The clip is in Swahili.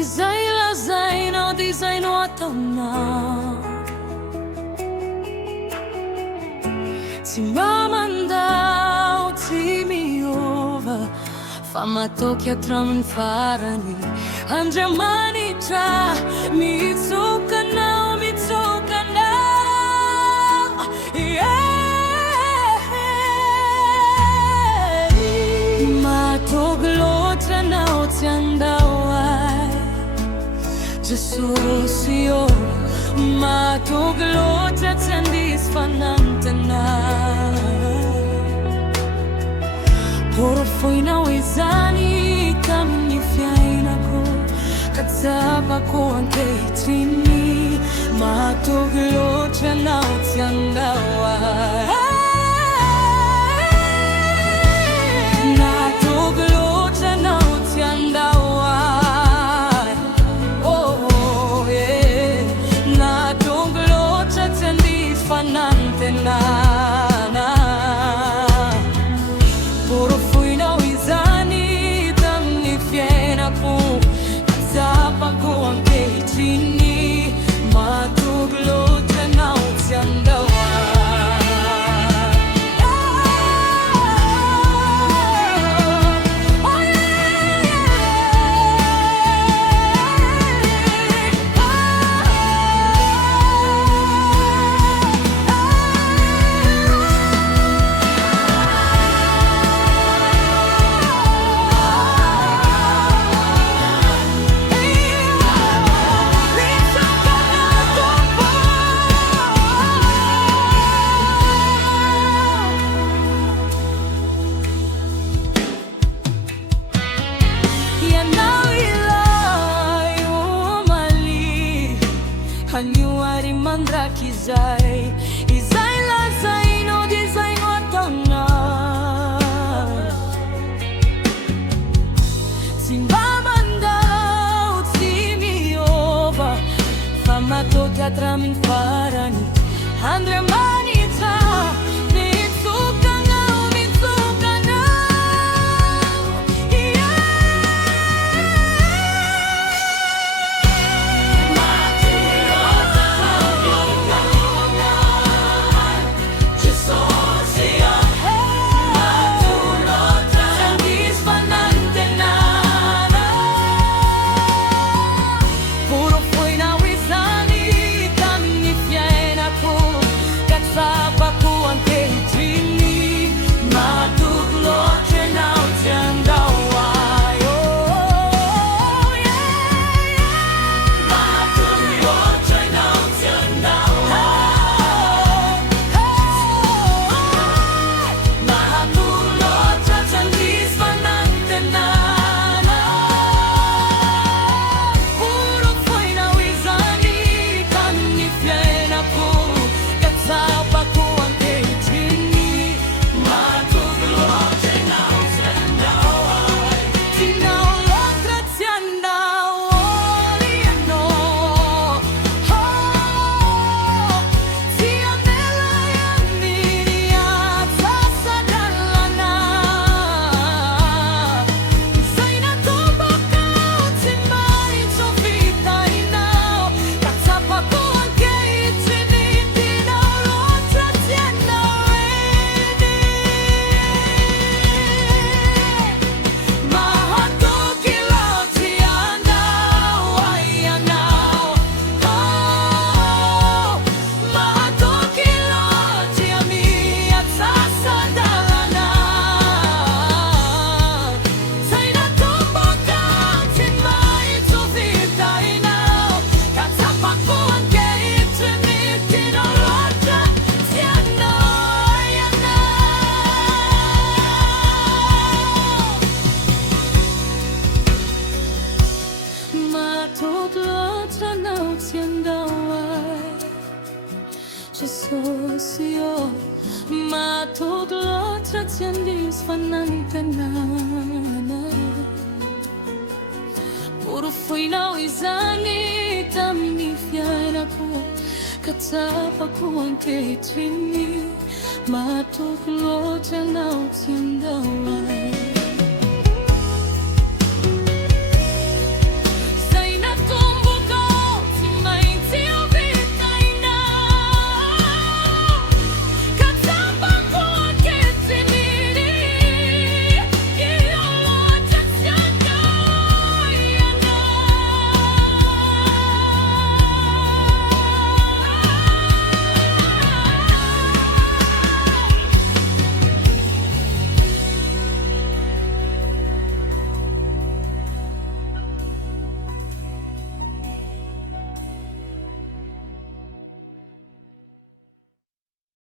izay lazainao dia izay no ataonao. Tsy mamandao, tsy miova, fa mahatoky hatramin'ny farany. Andriamanitra mitsokanao, mahatoky loatra anao tsy andao ay Jesosy io, mahatoky loatra tsy andisy fanantenay. Porofoinao izany tamin'ny fiainako, katsapako ankehitriny. Mahatoky loatra anao tsy andao ay. Mahatoky loatra anao tsy andao ay. Oh yeah, mahatoky loatra tsy andisy fanantenana. Porofoinao izany tamin'ny fiainako, katsapako ankehitriny. Mahatoky loatra anao tsy andao ay. Hanyuari mandrakizay, izay lazainao dia izay no ataonao. Tsy mamandao, tsy miova, fa mahatoky hatramin'ny farany. Andriamanitra mitsokanao, Jesosy io, mahatoky loatra tsy andisy fanantenana. Porofoinao izany tamin'ny fiainako, katsapako ankehitriny. Mahatoky loatra anao tsy andao ay.